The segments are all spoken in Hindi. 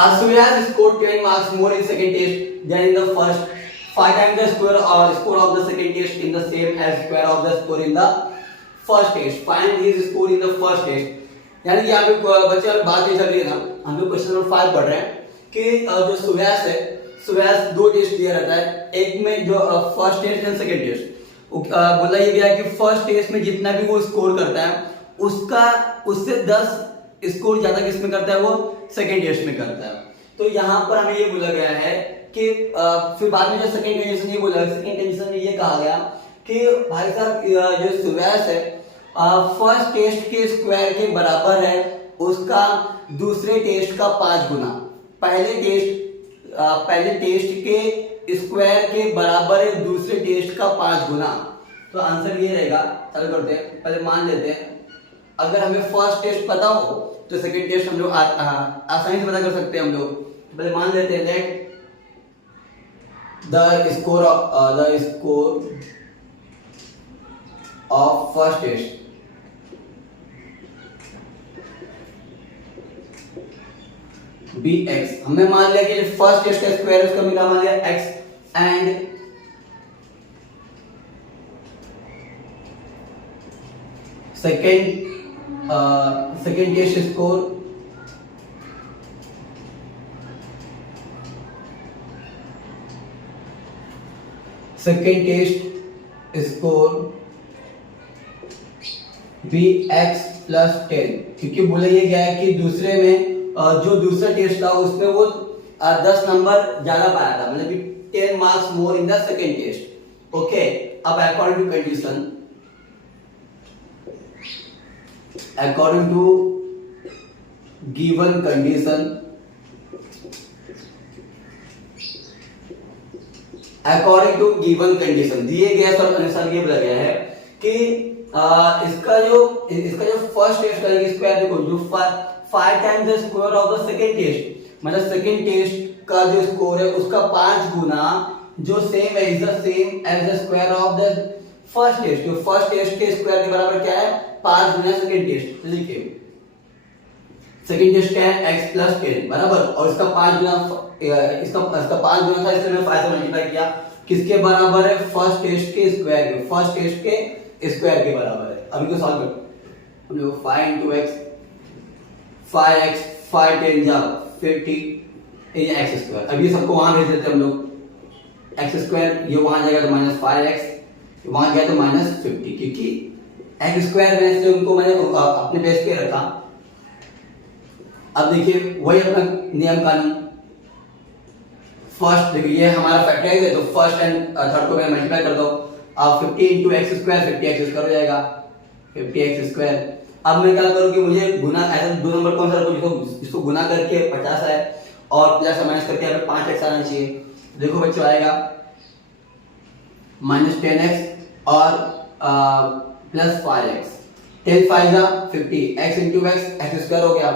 Surya scored 10 marks more in second test than in the first. 5 times the score of the second test in the same as square of the score in the first test. Find his score in the first test. यानी कि यहाँ पे बच्चे अगर बात ये चल रही है ना, हम लोग क्वेश्चन नंबर 5 पढ़ रहे हैं कि जो सुव्यास है, सुव्यास 2 टेस्ट दिया रहता है, एक में जो first test and second test बोला ये गया कि फर्स्ट टेस्ट में जितना भी वो स्कोर करता है उसका उससे 10 स्कोर ज्यादा किस में करता है, वो सेकंड टेस्ट में करता है। तो यहाँ पर हमें ये बोला गया है कि फिर बाद में जो सेकंड कंडीशन ये बोला, सेकंड कंडीशन में ये कहा गया कि भाई साहब जो सुव्यास है फर्स्ट टेस्ट के स्क्वायर के बराबर है उसका दूसरे टेस्ट का 5 गुना, पहले टेस्ट के स्क्वायर के बराबर है दूसरे टेस्ट का 5 गुना। तो आंसर ये रहेगा, चलो करते हैं, पहले मान लेते हैं अगर हमें फर्स्ट टेस्ट पता हो तो सेकंड टेस्ट हम लोग आसानी से पता कर सकते हैं हम लोग। तो पहले मान लेते हैं let the score of first test be x. हमने मान लिया कि फर्स्ट टेस्ट का स्क्वायर उसका मिला मान लिया X and second test score be X plus 10, क्योंकि बोला ये गया है कि दूसरे में जो दूसरा टेस्ट था उसमें वो 10 नंबर ज्यादा पाया था, मतलब कि 10 marks more in the second test. Okay, अब अकॉर्डिंग टू गिवन कंडीशन दिए गए सब अनुसार ये बोला गया है कि इसका जो फर्स्ट टेस्ट का स्क्वायर देखो, जो 5 times the square of the second test, मतलब सेकेंड टेस्ट का जो स्कोर है उसका 5 गुना, जो same as the square of the first test. जो फर्स्ट टेस्ट के स्क्वायर के बराबर क्या है, 5 गुना सेकेंड टेस्ट। तो देखिए सेकेंड टेस्ट क्या है, x प्लस 10 बराबर, और इसका 5 गुना इसका 5 गुना था, इसलिए मैंने 5 से मल्टीप्लाई किया, किसके बराबर है, फर्स्ट टेस्ट के स्क्वायर के, फर्स्ट टेस्ट के स्क्वायर के बराबर है। अब इनको सॉल्व करो, हम लोग 5 into x 5x 5 10 जा 50 ये x स्क्वायर। अब ये सबको वहां भेज देते हैं हम लोग, x स्क्वायर ये वहां जाएगा तो माइनस 5x, वहां गया तो माइनस 50, क्योंकि x स्क्वायर में से उनको मैंने अपने बेस पे रखा। अब देखिए वही अपना नियम कानून, फर्स्ट देखिए ये हमारा फैक्टराइज है तो फर्स्ट एंड थर्ड को मैं मल्टीप्लाई कर दो, अब 50 into x square 50x square हो जाएगा 50x स्क्वायर। अब मैं क्या करूं कि मुझे गुना, ऐसा दो नंबर कौन सा रखूं इसको गुना करके 50 है और प्लस माइनस करके यहाँ पे 5x आना चाहिए। देखो बच्चों आएगा माइनस 10x और प्लस 5x, 10 5 जा 50, x into x स्क्वायर हो गया,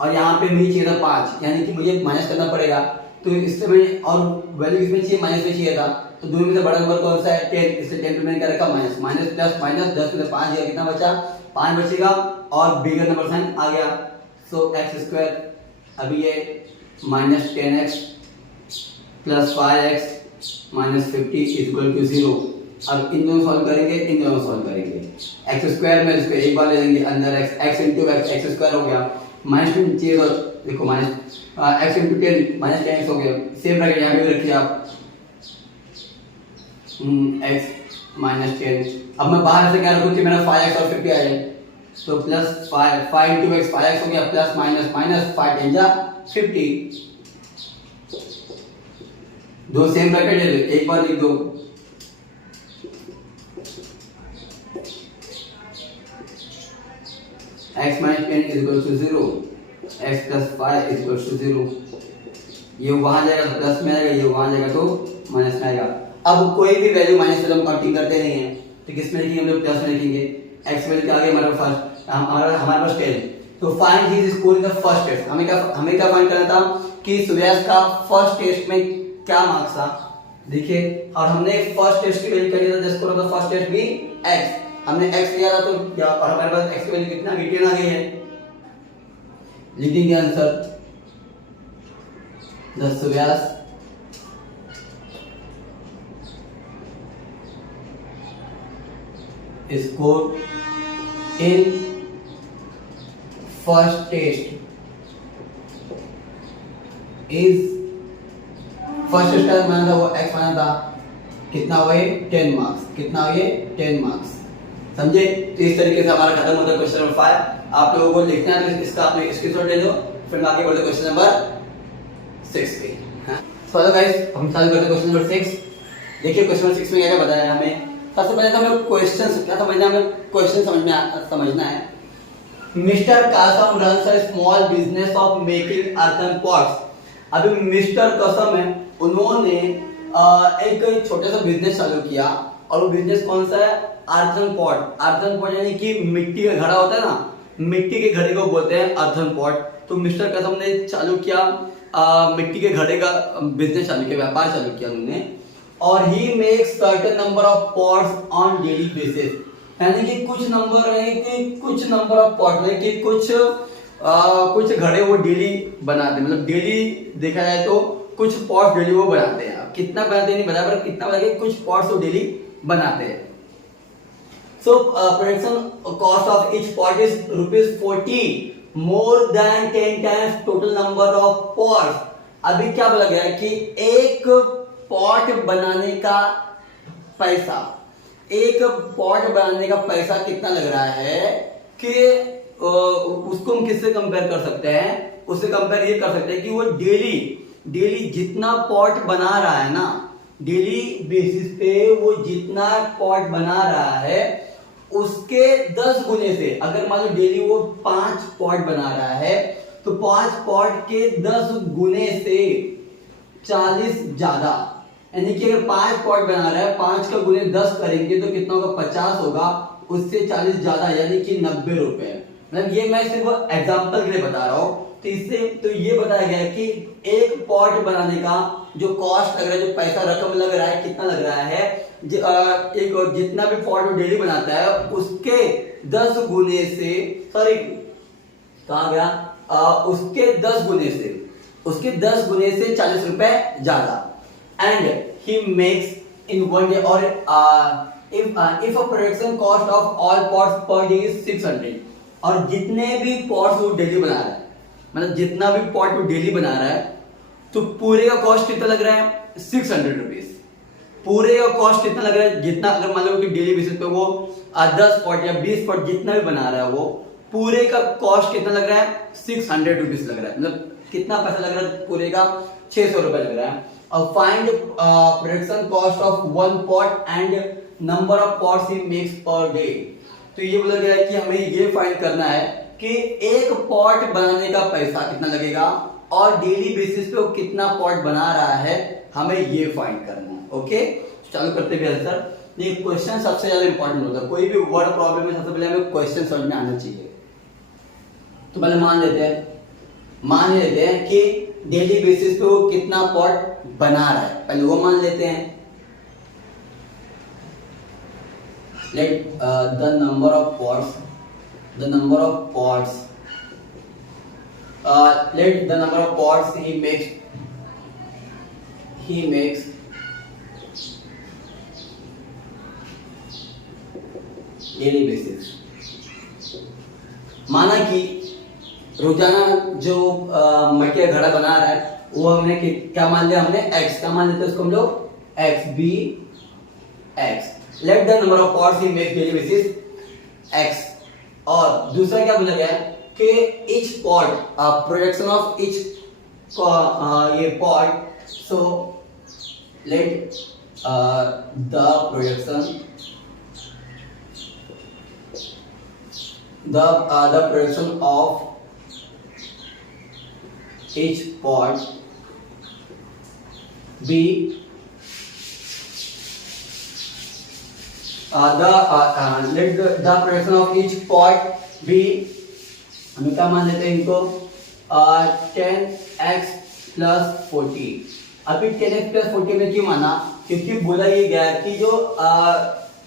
और यहाँ पे मुझे चाहिए था 5, यानी कि मुझे माइनस करना पड़ेगा, तो इससे मैं और वैल्यू इसमें चाहिए माइनस में चाहिए था, तो दोनों में से बड़ा नंबर कौन सा है 10, इसलिए 10 पे मैंने क्या रखा माइनस, माइनस प्लस माइनस 10 में 5 गया, कितना बचा 5 बचेगा और बिगर नंबर साइन आ गया, सो x स्क्वायर। अभी ये minus 10x plus 5x minus 50 equal to 0। अब इन दोनों सॉल्व करेंगे, इन दोनों सॉल्व करेंगे, x स्क्वायर में इसको एक बार ले लेंगे अंदर x into x स्क्वायर हो गया, माइनस 10 चाहिए तो देखो minus x into 10 minus 10x हो गया, सेम ब्रैकेट यहाँ पे भी रखिए आप x माइनस 10। अब मैं बाहर से क्या रखूँ कि मेरा 5x और 50 आ जाए, तो प्लस 5 into x 5x हो गया, प्लस माइनस माइनस 5 10 जा 50, दो सेम ब्रैकेट है एक बार लिख दो, x minus 10 is equal to 0, x plus 5 is equal to 0। ये वहां जाएगा तो प्लस में आएगा, ये वहां जाएगा तो माइनस में आएगा। अब कोई भी वैल्यू माइनस से हम काउंटिंग करते नहीं है, तो किस में लिखेंगे हम लोग, प्लस में लिखेंगे। x वैल्यू क्या आ गया हमारे पास 10, तो find his score in the first test. हमें क्या फाइंड करना था कि सुव्यास का फर्स्ट टेस्ट में क्या मार्क्स था, देखिए, और हमने फर्स्ट टेस्ट की वैल्यू करी था, score of the first test भी x, हमने x लिया था, तो क्या और हमारे पास x की वैल्यू कितना 18 आ गई है, लिखेंगे आंसर 10 व्यास scored in first test is first test का माना था वो x माना था, कितना हुआ ये 10 मार्क्स, कितना हुआ ये 10 मार्क्स, समझे। तो इस तरीके से हमारा खत्म होता है क्वेश्चन नंबर 5। आप लोगों को लिखना है तो इसका आपने स्क्रीनशॉट ले लो, फिर आगे बढ़ते क्वेश्चन नंबर 6 पे। तो हेलो गाइस, हम चालू करते हैं क्वेश्चन नंबर 6। देखिए क्वेश्चन नंबर 6 में क्या बताया है हमें। सबसे पहले तो हमें क्वेश्चन क्या समझना है, हमें क्वेश्चन समझना है। Mister Kasam runs a small business of making earthen pots. अभी मिस्टर कसम है, उन्होंने एक छोटा सा बिजनेस चालू किया, और वो बिजनेस कौन सा है, अर्थन पॉट। अर्थन पॉट यानी कि मिट्टी का घड़ा होता है ना, मिट्टी के घड़े को बोलते हैं अर्थन पॉट। तो मिस्टर कसम ने चालू किया मिट्टी के घड़े का बिजनेस चालू किया, व्यापार चालू किया उन्होंने। और he makes certain number of pots on daily basis, यानी कि कुछ नंबर है कि कुछ नंबर ऑफ पॉट है कि कुछ घड़े वो डेली बनाते हैं, मतलब डेली देखा जाए तो कुछ पॉट्स डेली वो बनाते हैं। अब कितना बनाते हैं नहीं बता, पर कितना बनाते, कुछ पॉट्स वो डेली बनाते हैं। So production cost of each pot is ₹40, more than 10 times total number of pots. अभी क्या बोला गया है कि एक पॉट बनाने का पैसा, एक पॉट बनाने का पैसा कितना लग रहा है कि उसको हम किससे कंपेयर कर सकते हैं, उससे कंपेयर ये कर सकते हैं कि वो डेली जितना पॉट बना रहा है ना, डेली बेसिस पे वो जितना पॉट बना रहा है उसके 10 गुने से, अगर मान लो डेली वो 5 पॉट बना रहा है तो 5 पॉट के 10 गुने से 40 ज्यादा, यानी कि अगर 5 पॉट बना रहा है 5 का गुने 10 करेंगे तो कितना होगा, 50 होगा, उससे 40 ज्यादा यानी कि 90 रुपए। मतलब ये मैं सिर्फ एग्जांपल के लिए बता रहा हूं। तो इससे तो ये बताया गया है कि एक पॉट बनाने का जो कॉस्ट लग रहा है, जो पैसा रकम लग रहा है, कितना लग रहा है, एक जितना भी पॉट वो डेली बनाता है उसके 10 गुने से, सॉरी कहा गया, उसके 10 गुने से 40 रुपए ज्यादा। And he makes in one day, और if a production cost of all pots per day is 600, और जितने भी पॉट्स वो डेली बना रहा है, मतलब जितना भी पॉट वो डेली बना रहा है, तो पूरे का कॉस्ट कितना लग रहा है, 600 रुपीज। पूरे का कॉस्ट कितना लग रहा है, जितना अगर मान लो कि डेली बेसिस पे वो 10 पॉट या 20 पॉट जितना भी बना रहा है, वो पूरे का कॉस्ट कितना लग रहा है, 600 रुपीज लग रहा है। मतलब कितना पैसा लग रहा है, पूरे का 600 रुपए लग रहा है। और find production cost of 1 pot and number of pots he makes per day. तो ये बोला गया है कि हमें ये फाइंड करना है कि एक पॉट बनाने का पैसा कितना लगेगा और डेली बेसिस पे वो कितना पॉट बना रहा है, हमें ये फाइंड करना है। ओके, चालू करते हैं आंसर। ये क्वेश्चन सबसे ज्यादा इंपॉर्टेंट होता है, कोई भी वर्ड प्रॉब्लम में सबसे पहले हमें क्वेश्चन समझ में आना चाहिए। तो पहले मान लेते हैं कि डेली बेसिस पे वो कितना पॉट बना रहा है, पहले वो मान लेते हैं। let the number of pots let the number of pots he makes daily basis। माना कि रोजाना जो मट्टी का घड़ा बना रहा है वो हमने क्या मान लिया, हमने x, क्या मान लेते हैं उसको हम लोग, x b x। Let the number of pots he makes daily basis x। और दूसरा क्या बोला गया है कि each pot, production of each ये pot, so let the production of each pot be let the production of each pot be, हम क्या मान लेते हैं इनको, 10x plus 40। अभी 10x plus 40 में क्यों माना, क्योंकि बोला ये गया कि जो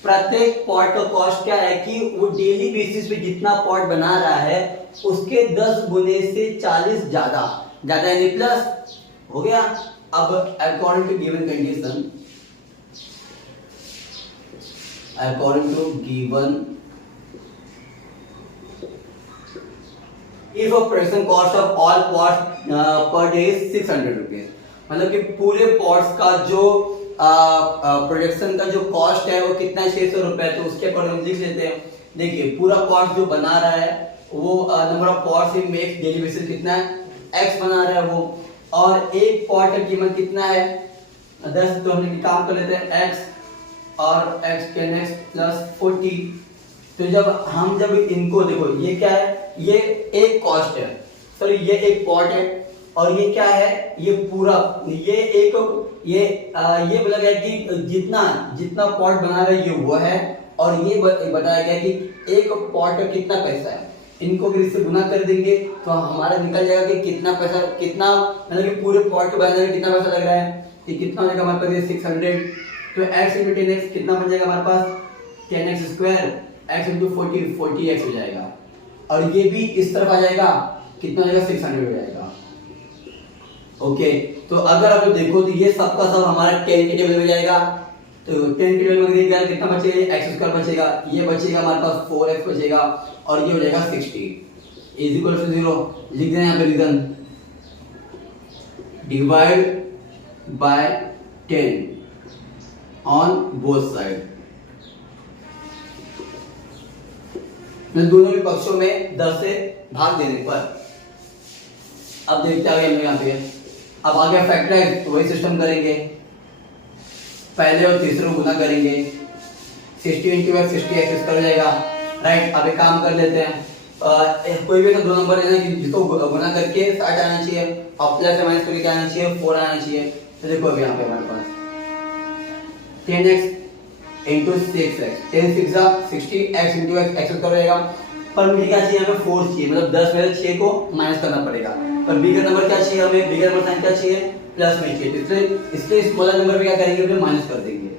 प्रत्येक पॉट का कॉस्ट क्या है कि वो डेली बेसिस पे जितना पॉट बना रहा है उसके 10 गुने से 40 ज्यादा यानी प्लस, हो गया। अब according to given condition, according to given, if production cost of all pots per day is 600 rupees, मतलब कि पूरे पॉट्स का जो प्रोडक्शन का जो कॉस्ट है वो कितना 600 रुपए है, तो उसके अकॉर्डिंग लिख लेते हैं। देखिए पूरा पॉट जो बना रहा है वो number of pots he makes daily basis कितना है, x बना रहा है वो, और एक पॉट का कीमत कितना है 10, तो हम काम कर लेते हैं x और x 10x प्लस 40। तो जब इनको देखो, ये क्या है, ये एक कॉस्ट है, सॉरी ये एक पॉट है, और ये क्या है, ये पूरा ये एक ये बोला गया कि जितना पॉट बना रहा है ये वो है, और ये बताया गया कि एक पॉट का कितना पैसा है। इनको अगर इससे गुना कर देंगे तो हमारा निकल जाएगा कि कितना पैसा, कितना मतलब कि पूरे पॉट को बनाने में कितना पैसा लग रहा है, कि कितना हो जाएगा हमारे पास 600। तो x इंटू 10x कितना बन जाएगा हमारे पास 10x square, x into 40x हो जाएगा, और ये भी इस तरफ आ जाएगा, कितना हो जाएगा 600 हो जाएगा। ओके, तो अगर आप देखो तो ये सबका सब हमारा 10 के टेबल में जाएगा, तो 10 के टेबल में देखिएगा कितना बचेगा, x स्क्वायर बचेगा, ये बचेगा हमारे पास 4x बचेगा, और ये हो जाएगा 60 इज इक्वल टू 0। लिख दें यहाँ पे reason, divide by 10 on both side, दोनों भी पक्षों में 10 से भाग देने पर। अब देखते आगे हम यहाँ पे, अब आगे फैक्टराइज तो वही सिस्टम करेंगे, पहले और तीसरे को गुना करेंगे, 60 इंटू एक्स 60x कर जाएगा, राइट। अब एक काम कर लेते हैं, कोई भी तो दो नंबर है ना जिसको गुना करके 60 आना चाहिए, और प्लस या माइनस करके क्या आना चाहिए 4 आना चाहिए। तो देखो अभी यहाँ पे हमारे पास 10x into 6x, 10 6 60, x into x कर रहेगा, पर मुझे क्या चाहिए हमें 4 चाहिए, मतलब 10 में 6 को माइनस करना पड़ेगा, पर बिगर नंबर क्या चाहिए हमें, बिगर नंबर साइन क्या चाहिए प्लस में चाहिए, इसलिए स्मॉलर नंबर पे क्या करेंगे फिर माइनस कर देंगे।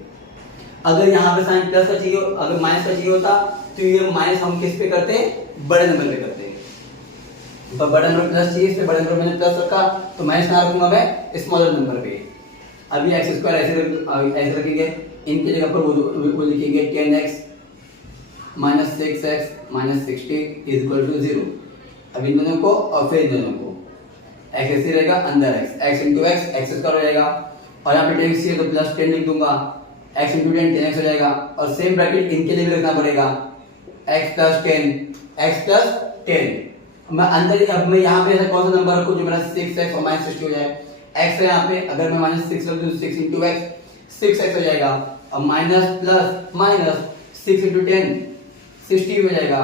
अगर यहाँ पे साइन प्लस का चाहिए, अगर माइनस का चाहिए होता तो ये माइनस हम किस पे करते, बड़े नंबर पे करते हैं, तो बड़ा नंबर प्लस चाहिए, इसलिए बड़े नंबर मैंने प्लस रखा, तो माइनस ना रखूंगा मैं स्मॉलर नंबर पे। अभी एक्स स्क्वायर ऐसे रखेंगे, इनकी जगह पर वो लिखेंगे 10x minus 6x minus 60 is equal to 0। अब इन दोनों को और फिर इन दोनों को x ऐसे रहेगा, अंदर x इंटू x स्क्वायर हो जाएगा, और यहाँ पे 10x चाहिए तो प्लस 10 लिख दूंगा, x इंटू 10 10x हो जाएगा, और सेम ब्रैकेट इनके लिए भी रखना पड़ेगा, x प्लस 10। मैं अंदर, अब मैं यहाँ पे ऐसा कौन सा नंबर रखूँ जो मेरा 6x और माइनस 60 हो जाए, x है यहाँ पे, अगर मैं माइनस 6 रख दूँ 6 इंटू x 6x हो जाएगा, और माइनस प्लस माइनस 6 इंटू 10 60 हो जाएगा।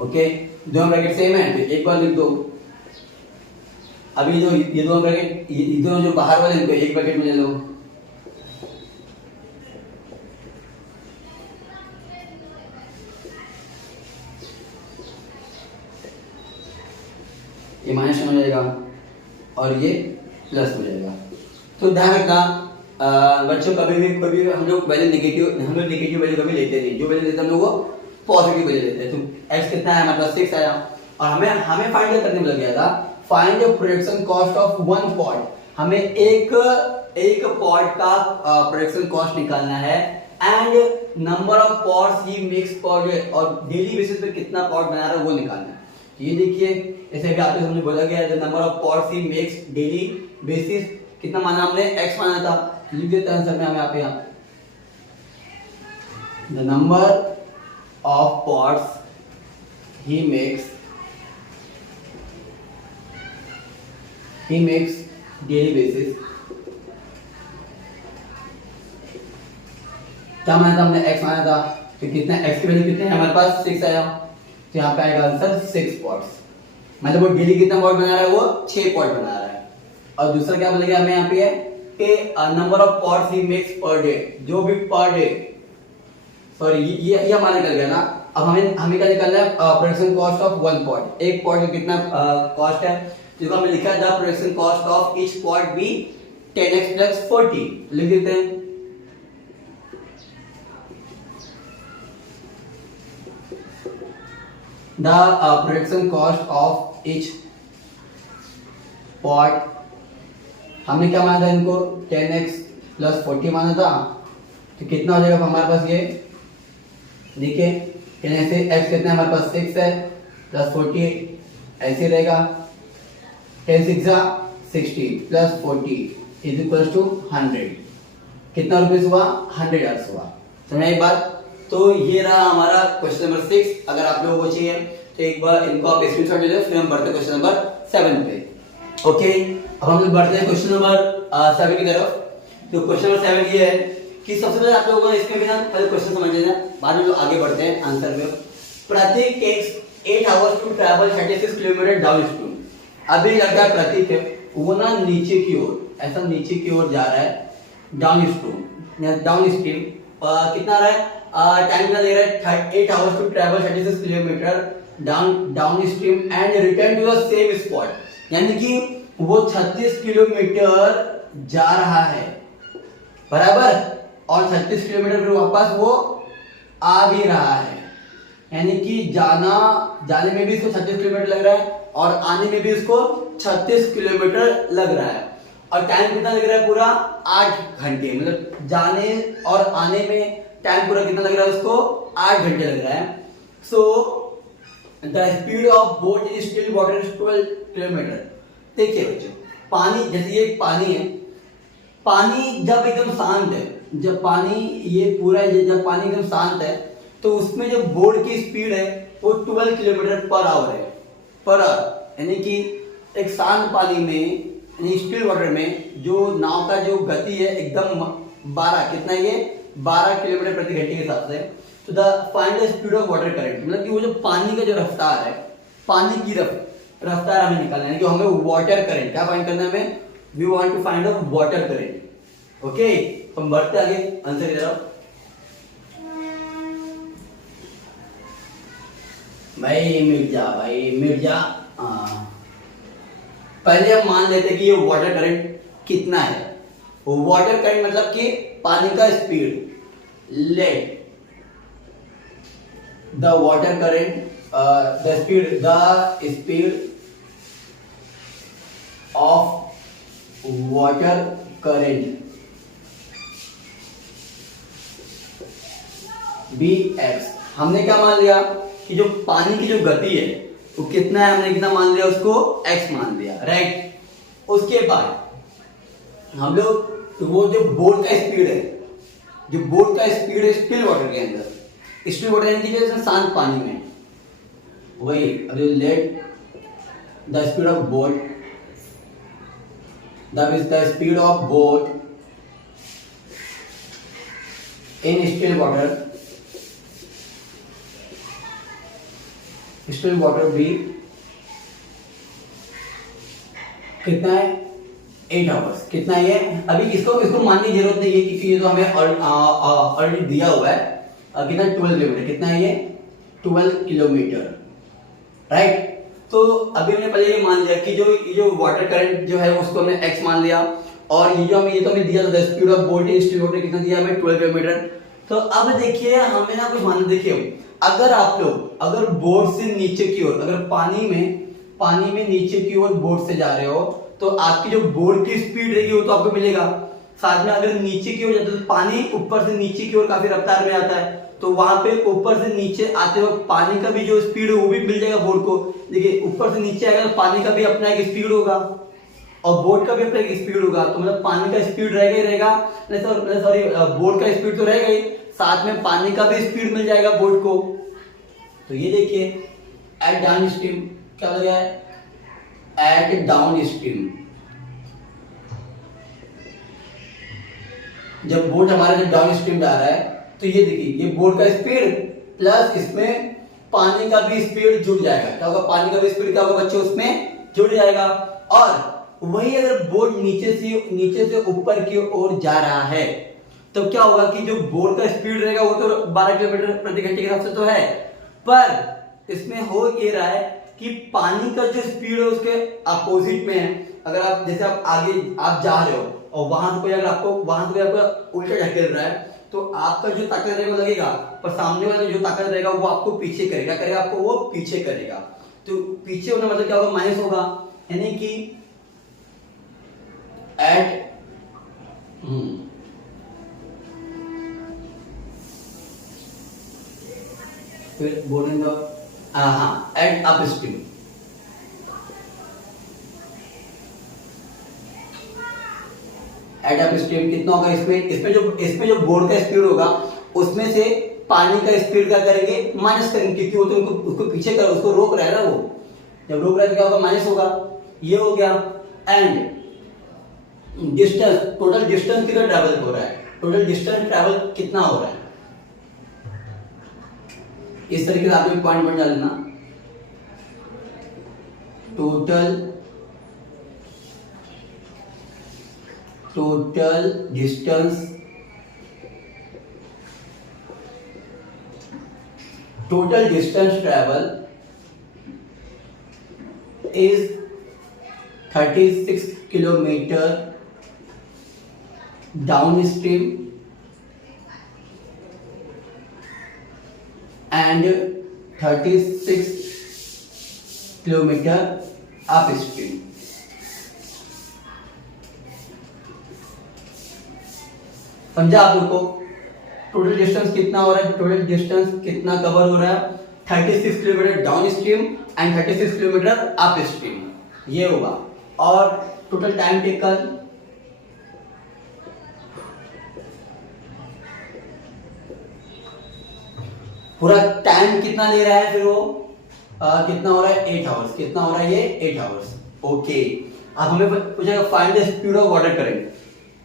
ओके, दोनों ब्रैकेट सेम है तो एक बार लिख दो। अभी जो ये दोनों ब्रैकेट, ये दोनों जो बाहर वाले इनको एक ब्रैकेट में ले लो, ये माइनस हो जाएगा और ये प्लस हो जाएगा। तो ध्यान रखना बच्चों, कभी भी हम लोग वैल्यू नेगेटिव वैल्यू कभी लेते नहीं, जो वैल्यू लेते हम लोग वो पॉजिटिव वैल्यू लेते हैं। तो x कितना है हमारे पास 6 आया, और हमें फाइंड करने में लग गया था, find the production cost of one pot. हमें एक पॉट का प्रोडक्शन कॉस्ट निकालना है, and number of pots he makes per day, और डेली बेसिस पे कितना पॉट बना रहा है वो निकालना है। ये देखिए, जैसे अभी आपके सामने बोला गया है, number of pots he makes daily basis, कितना माना हमने x माना था, लिख देते हैं आंसर में हमें यहाँ पे, the number of pots he makes daily basis. क्या माना था हमने, x माना था, तो कितना x की वैल्यू कितने है हमारे पास 6 आया, तो यहाँ पे आएगा आंसर 6 पॉट्स, मतलब वो डेली कितना पॉट बना रहा है, वो 6 पॉट बना रहा है। और दूसरा क्या बोलेगा हमें यहाँ पे है कि number of pots he makes per day, जो भी पर डे, सॉरी ये हमारा निकल गया ना। अब हमें क्या निकालना है, production cost of one pot, एक पॉट का कितना कॉस्ट है, जो हमने लिखा है the production cost of each pot be 10x plus 40, लिख देते हैं। The production cost of each pot हमने क्या माना था इनको 10x प्लस 40 माना था, तो कितना हो जाएगा हमारे पास ये देखिए 10x से x कितना है हमारे पास 6 है प्लस 40 ऐसे रहेगा 10 6 60 प्लस 40 इज इक्वल टू 100। कितना रुपीस हुआ 100 हर्ट्ज हुआ। समझ एक बात। तो ये रहा हमारा क्वेश्चन नंबर 6। अगर आप लोगों को चाहिए तो एक बार इनको आप स्क्रीनशॉट ले लो, फिर हम बढ़ते क्वेश्चन नंबर 7 पे। ओके, अब हम लोग बढ़ते हैं क्वेश्चन नंबर 7 की तरफ। तो क्वेश्चन नंबर 7 ये है कि सबसे पहले आप लोगों को इसमें भी ना पहले क्वेश्चन समझ लेना, बाद में लोग आगे बढ़ते हैं आंसर पे। Prateek takes 8 hours to travel 36 kilometre downstream. अभी लगता है प्रतीक है वो ना नीचे की ओर, ऐसा नीचे की ओर जा रहा है डाउन स्ट्रीम या डाउन स्ट्रीम। कितना रहा है टाइम कितना दे रहा है 8 hours to travel 36 kilometre downstream and return to the same spot, यानी कि वो 36 किलोमीटर जा रहा है बराबर, और 36 किलोमीटर फिर वापस वो आ भी रहा है, यानी कि जाने में भी इसको 36 किलोमीटर लग रहा है और आने में भी इसको 36 किलोमीटर लग रहा है। और टाइम कितना लग रहा है पूरा 8 घंटे, मतलब जाने और आने में टाइम पूरा कितना लग रहा है उसको 8 घंटे लग रहा है। So the speed of boat in still water is 12 kilometre. देखिए बच्चों, पानी जैसे ये पानी है, पानी जब एकदम शांत है, जब पानी ये पूरा जब पानी एकदम शांत है तो उसमें जो बोट की स्पीड है वो 12 किलोमीटर पर आवर है, पर आवर, यानी कि एक शांत पानी में यानी स्टिल वाटर में जो नाव का जो गति है एकदम 12 कितना ये 12 किलोमीटर प्रति घंटे के हिसाब से। तो the find the speed of water current, मतलब कि वो जो पानी का जो रफ्तार है, पानी की रफ्तार हमें निकालना है, कि हमें वाटर करंट क्या फाइंड करना है हमें, we want to find out water current. Okay, हम बढ़ते आगे आंसर की तरफ। भाई मिर्जा पहले हम मान लेते कि ये वाटर करंट कितना है। वाटर करंट मतलब कि पानी का speed. Let the water current the speed of water current be x. हमने क्या मान लिया कि जो पानी की जो गति है वो कितना है, हमने कितना मान लिया उसको x मान लिया, राइट। उसके बाद हम लोग वो जो बोट का स्पीड है, जो बोट का स्पीड है स्टिल वाटर के अंदर, स्टिल वाटर यानी कि जैसे शांत पानी में, वही अभी let the speed of boat the speed of boat in still water भी कितना है 8 आवर्स। कितना है ये, अभी इसको मानने की जरूरत नहीं है क्योंकि ये तो हमें ऑलरेडी दिया हुआ है। कितना 12 किलोमीटर, कितना है ये 12 किलोमीटर, राइट। तो अभी हमने पहले ये मान लिया कि जो वाटर करंट जो है उसको हमने x मान लिया, और ये तो हमें दिया था speed of boat in still water कितना दिया हमें 12 किलोमीटर। तो अब देखिए हमें ना कुछ मानना, देखिए अगर आप लोग अगर बोट से नीचे की ओर, अगर पानी में नीचे की ओर बोट से जा रहे हो तो आपकी जो बोट की स्पीड रहेगी वो तो आपको मिलेगा। साथ में अगर नीचे की ओर जाते तो पानी ऊपर से नीचे की ओर काफी रफ्तार में आता है, तो वहां पे ऊपर से नीचे आते वक्त पानी का भी जो स्पीड है वो भी मिल जाएगा बोट को। देखिए ऊपर से नीचे आएगा तो पानी का भी अपना एक स्पीड होगा और बोट का भी अपना एक स्पीड होगा, तो मतलब पानी का स्पीड रहेगा ही रहेगा, सॉरी बोट का स्पीड तो रहेगा ही, साथ में पानी का भी स्पीड मिल जाएगा बोट को। तो ये देखिए एट डाउन स्ट्रीम क्या हो गया है, एट डाउन स्ट्रीम जब बोट हमारा जब डाउन स्ट्रीम जा रहा है तो ये देखिए ये बोट का स्पीड प्लस इसमें पानी का भी स्पीड जुड़ जाएगा। क्या होगा, पानी का भी स्पीड क्या होगा बच्चों उसमें जुड़ जाएगा। और वही अगर बोट नीचे से ऊपर की ओर जा रहा है तो क्या होगा कि जो बोट का स्पीड रहेगा वो तो 12 किलोमीटर प्रति घंटे के हिसाब से तो है, पर इसमें हो ये रहा है कि पानी का जो स्पीड है उसके अपोजिट में है। अगर आप जैसे आप आगे आप जा रहे हो और वहां से कोई अगर आपको उल्टा ढकेल रहा है तो आपका जो ताकत रहेगा लगेगा, पर सामने वाला जो ताकत रहेगा वो आपको पीछे करेगा, आपको वो पीछे करेगा। तो पीछे होना मतलब क्या होगा, माइनस होगा, यानी कि एट फिर बोलेंगे हाँ at upstream, at upstream कितना होगा इसमें जो बोर्ड का स्पीड होगा उसमें से पानी का स्पीड क्या करेंगे, माइनस करेंगे, क्योंकि वो तो उसको पीछे कर, उसको रोक रहा है ना, वो जब रोक रहा है तो क्या होगा, माइनस होगा। ये हो गया। एंड डिस्टेंस, टोटल डिस्टेंस कितना ट्रैवल हो रहा है, टोटल डिस्टेंस ट्रैवल कितना हो रहा है, इस तरीके से आप एक पॉइंट बन डालना, total distance, total distance travel is 36 kilometer downstream and 36 kilometer upstream। समझा आप लोग को टोटल डिस्टेंस कितना हो रहा है, टोटल डिस्टेंस कितना कवर हो रहा है, 36 kilometre downstream and 36 kilometre up stream, ये होगा। और टोटल टाइम टेकन, पूरा टाइम कितना ले रहा है, फिर वो कितना हो रहा है, 8 आवर्स, कितना हो रहा है ये 8 आवर्स। ओके, अब हमें पूछेगा find the speed of water current,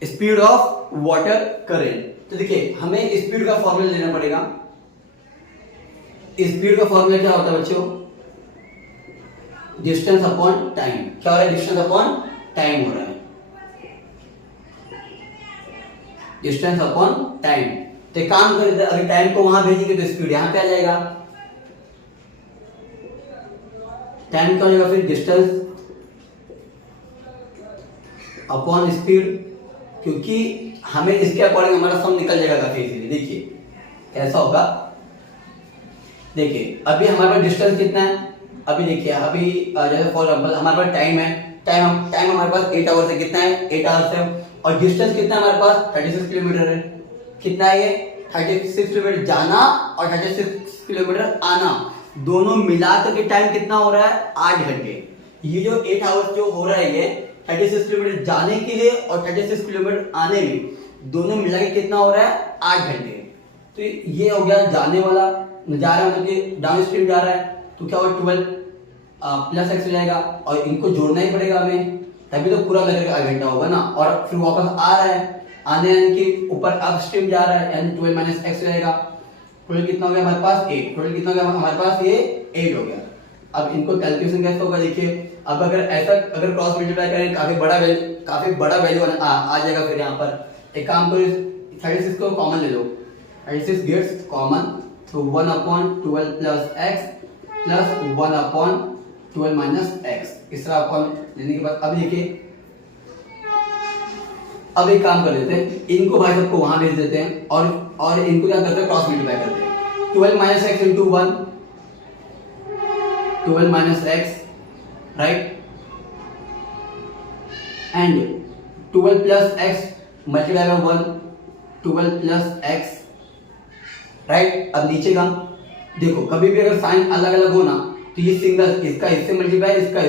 speed of water current. तो देखिए हमें स्पीड का फॉर्मूला लेना पड़ेगा। स्पीड का फॉर्मूला क्या होता है बच्चों, डिस्टेंस अपॉन टाइम। क्या हो रहा है, डिस्टेंस अपॉन टाइम हो रहा है, डिस्टेंस अपॉन टाइम। तो एक काम करें, अगर टाइम को वहां भेजेंगे तो स्पीड यहां पे आ जाएगा, टाइम क्या हो जाएगा फिर डिस्टेंस अपॉन स्पीड, क्योंकि हमें इसके अकॉर्डिंग हमारा सम निकल जाएगा काफी इजीली। देखिए ऐसा होगा, देखिए अभी हमारे पास डिस्टेंस कितना है, अभी देखिए अभी जैसे फॉर एग्जांपल हमारे पास टाइम है, टाइम हमारे पास 8 आवर्स है, कितना है 8 आवर्स है, और डिस्टेंस कितना है हमारे पास 36 किलोमीटर है। कितना है ये 36 किलोमीटर जाना और 36 किलोमीटर आना, दोनों मिलाकर के टाइम कितना हो रहा है 8 घंटे। ये जो 8 आवर्स जो हो रहा है ये 36 किलोमीटर जाने के लिए और 36 किलोमीटर आने में, दोनों मिला के कितना हो रहा है 8 घंटे। तो ये हो गया जाने वाला, जा रहा है मतलब कि डाउन स्ट्रीम जा रहा है, तो क्या होगा 12 प्लस एक्स हो जाएगा, और इनको जोड़ना ही पड़ेगा हमें, तभी तो पूरा मिलकर 8 घंटा होगा ना। और फिर वापस आ रहा है, आने के ऊपर अप स्ट्रीम जा रहा है, यानी 12 माइनस एक्स हो जाएगा। टोटल कितना हो गया हमारे पास 8, टोटल कितना हो गया हमारे पास ये 8 हो गया। अब इनको कैलकुलेशन कैसे होगा, देखिए अब अगर क्रॉस मल्टीप्लाई करें काफी बड़ा वैल्यू आ जाएगा। फिर यहाँ पर एक काम करो, 36 को कॉमन ले लो, 36 गेट्स कॉमन, तो 1/12 plus x plus 1/12 minus x, इस तरह अपॉन लेने के बाद अब देखिए, अब एक काम कर लेते हैं, इनको भाई सबको वहां भेज देते हैं और इनको क्या करते हैं क्रॉस मल्टीप्लाई करते हैं। 12 minus x into 1, 12 minus x, right, and 12 plus x multiply by 1, 12 plus x, right. अब नीचे का देखो, कभी भी अगर साइन अलग अलग हो ना तो ये सिंगल, इसका इससे मल्टीप्लाई, इसका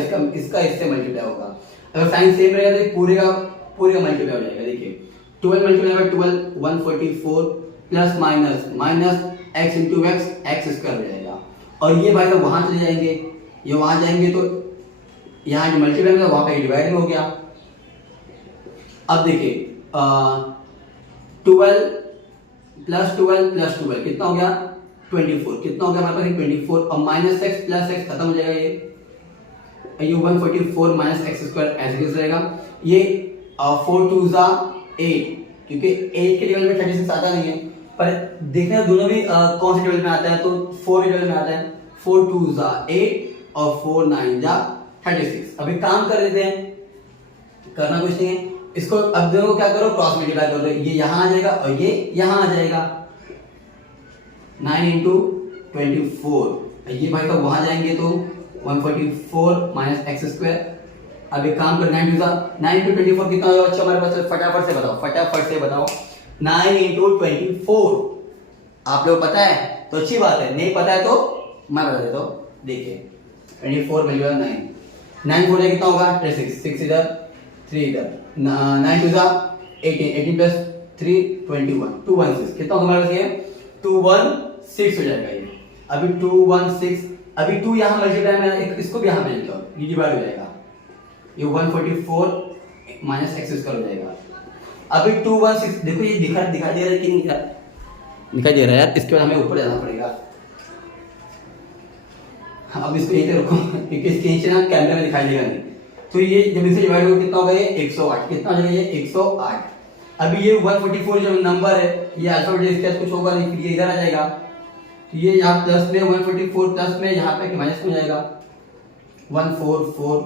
इससे मल्टीप्लाई होगा। अगर साइन सेम रहेगा तो पूरे का मल्टीप्लाई हो जाएगा। देखिए 12 multiply by 12 144 plus minus x into x square हो जाएगा। और ये भाई वहां चले जाएंगे, ये वहां जाएंगे तो यहाँ जो मल्टीप्लाई में वहां पे डिवाइड में हो गया। अब देखिए 12 प्लस 12 कितना हो गया 24, कितना हो गया हमारे पास 24, और माइनस एक्स प्लस एक्स खत्म हो जाएगा, ये 144 माइनस एक्स स्क्वायर ऐसे कैसे रहेगा। ये 4 2 8, क्योंकि 8 के टेबल में 36 आता नहीं है, पर देखना दोनों भी कौन से टेबल में आता है, तो 4 के टेबल में आता है। 4 2 8 और 4 9 36। अभी काम कर लेते हैं, करना कुछ नहीं है, इसको अब दोनों को क्या करो क्रॉस मल्टीप्लाई कर दो, ये यहां आ जाएगा और ये यहां आ जाएगा। 9 इंटू 24, ये भाई का वहां जाएंगे तो 144 माइनस एक्स स्क्वायर। अब एक काम कर 9 इंटू 24 कितना होगा बच्चों हमारे पास, फटाफट से बताओ 9 इंटू 24 आप लोग पता है तो अच्छी बात है, नहीं पता है तो मैं बता देता हूँ। देखिए 24 मल्टीप्लाई 9 4 कितना होगा 36, 6 इधर 3 इधर, 9 2 जा 18, 18 प्लस 3 21, 216 कितना होगा हमारे पास ये 216 हो जाएगा ये। अभी 216, अभी 2 यहाँ मल्टीप्लाई में इसको भी यहाँ पे लिखता हूँ, ये डिवाइड हो जाएगा, ये 144 माइनस एक्स स्क्वायर हो जाएगा। अभी 216 देखो ये दिखाई दे रहा है कि नहीं दिखाई दे रहा है यार, इसके बाद हमें ऊपर जाना पड़ेगा। अब इसको यहीं पे रखो क्योंकि इसके नीचे ना कैमरे में दिखाई देगा नहीं। तो ये जब इसे डिवाइड होगा कितना होगा ये 108, कितना हो जाएगा ये 108। अभी ये 144 जो नंबर है ये अल्फाबेट इसके कुछ होगा नहीं, फिर ये इधर आ जाएगा, तो ये यहाँ प्लस में 144 प्लस में यहाँ पे माइनस में जाएगा 144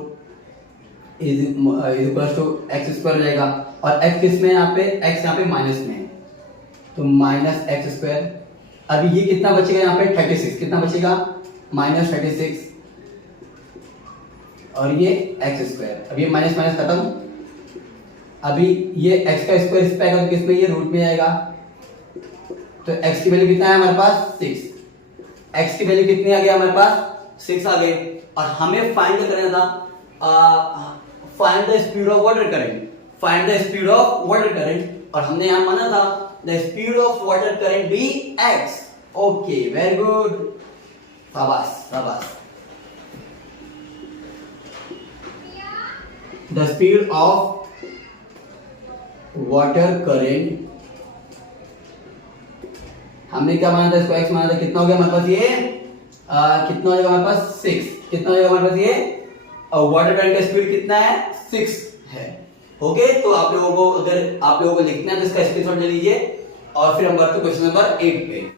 is equal to x square हो जाएगा, और एक्स किस में यहाँ पे एक्स यहाँ पे माइनस में है तो माइनस एक्स स्क्वायर। अभी ये कितना बचेगा यहाँ पे 36, कितना बचेगा माइनस 36 और ये एक्स स्क्वायर। अब ये माइनस माइनस खत्म, अभी ये एक्स का स्क्वायर इस पे आएगा तो किसमें ये रूट में आएगा, तो एक्स की वैल्यू कितना है हमारे पास 6, एक्स की वैल्यू कितनी आ गई हमारे पास 6 आ गई। और हमें फाइंड करना था find the speed of water current, find the speed of water current, और हमने यहां माना था the speed of water current be x. Okay very good, शाबाश शाबाश। The speed of water current हमने क्या माना था, इसको x माना था, कितना हो गया हमारे पास ये कितना हो जाएगा हमारे पास 6, कितना हो जाएगा हमारे पास ये, और वाटर करंट का स्पीड कितना है 6 है। ओके तो आप लोगों को अगर आप लोगों को लिखना है तो इसका स्क्रीनशॉट ले लीजिए और फिर हम बढ़ते क्वेश्चन नंबर 8 पे।